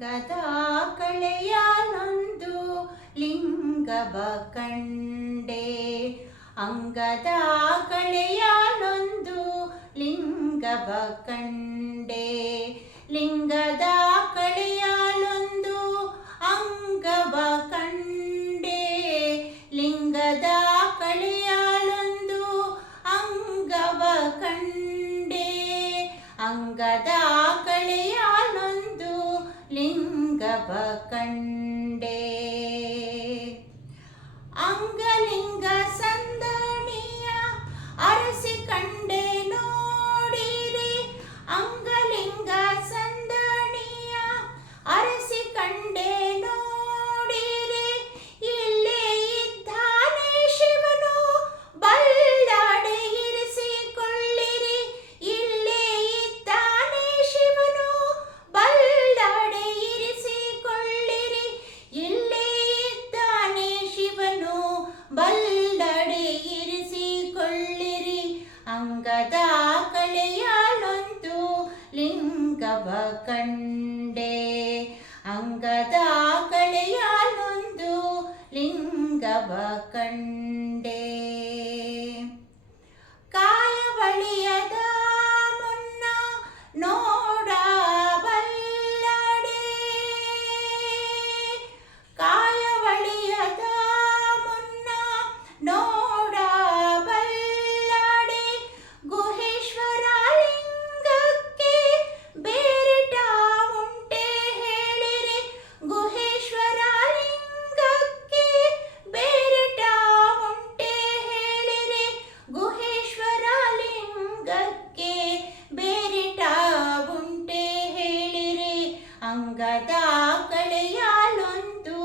ಅಂಗದ ಕಳೆಯಲೊಂದು ಲಿಂಗವ ಕಂಡೆ. ಅಂಗದ ಕಳೆಯಲೊಂದು ಲಿಂಗವ ಕಂಡೆ. ಲಿಂಗದ ಕಳೆಯಲೊಂದು ಅಂಗವ ಕಂಡೆ. ಲಿಂಗದ ಕಳೆಯಲೊಂದು ಅಂಗವ ಕಂಡೆ. ಅಂಗದ ಕಳೆಯಲೊಂದು ಲಿಂಗವ ಕಂಡೆ. ಅಂಗಲಿಂಗ ಸಂದಣಿಯ ಅರಸಿ ಕಂಡೆ ನೋಡಿರಿ. ಅಂಗಲಿಂಗ ಸಂದಣಿಯ ಅರಸಿ ಕಂಡೆ ನೋಡಿರಿ. ಇಲ್ಲೇ ಇದ್ದಾನೆ ಶಿವನು ಬಲ್ಲಾಡೆ ಇರಿಸಿಕೊಳ್ಳಿರಿ. ಇಲ್ಲೇ ಇದ್ದಾನೆ ಶಿವನು ಬಲ್ಲಾಡೆ ಇರಿಸಿಕೊಳ್ಳಿರಿ. ಇಲ್ಲೇ ಇದ್ದಾನೆ ಶಿವನು ಬಲ್ಲಾಡೆ ಇರಿಸಿಕೊಳ್ಳಿರಿ. ಅಂಗದ ಕಳೆಯಲೊಂದು ಲಿಂಗವ ಕಂಡೆ. ಅಂಗದ ಕಳೆಯಲೊಂದು ಲಿಂಗವ ಕಂಡೆ. ಕಾಯವಳಿಯದ ಮುನ್ನ ನೋಡಬಲ್ಲಡೆ. ಕಾಯವಳಿಯದ ಮುನ್ನ ನೋಡಬಲ್ಲಡೆ. ಗುಹೇಶ್ವರ ಲಿಂಗಕ್ಕೆ ಬೇರಿಟ ಉಂಟೆ ಹೇಳಿರಿ. ಗುಹೇಶ್ವರ ಲಿಂಗಕ್ಕೆ ಬೇರಿಟ ಉಂಟೆ ಹೇಳಿರಿ. ಗುಹೇಶ್ವರ ಲಿಂಗಕ್ಕೆ ಬೇರಿಟ ಉಂಟೆ ಹೇಳಿರಿ. ಅಂಗದ ಕಳೆಯಲೊಂದು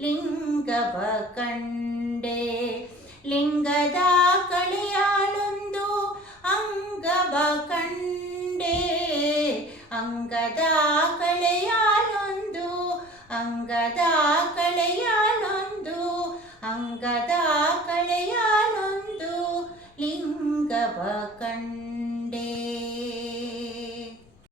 ಲಿಂಗವ ಕಂಡೆ. ಲಿಂಗದ ಕಳೆಯಲೊಂದು ಅಂಗವ ಕಂಡೆ. ಅಂಗದ ಕಳೆಯಲೊಂದು ಅಂಗದ ಕಳೆಯಲೊಂದು ಅಂಗದ ಕಳೆಯಲೊಂದು ಲಿಂಗವ ಕಂಡೆ.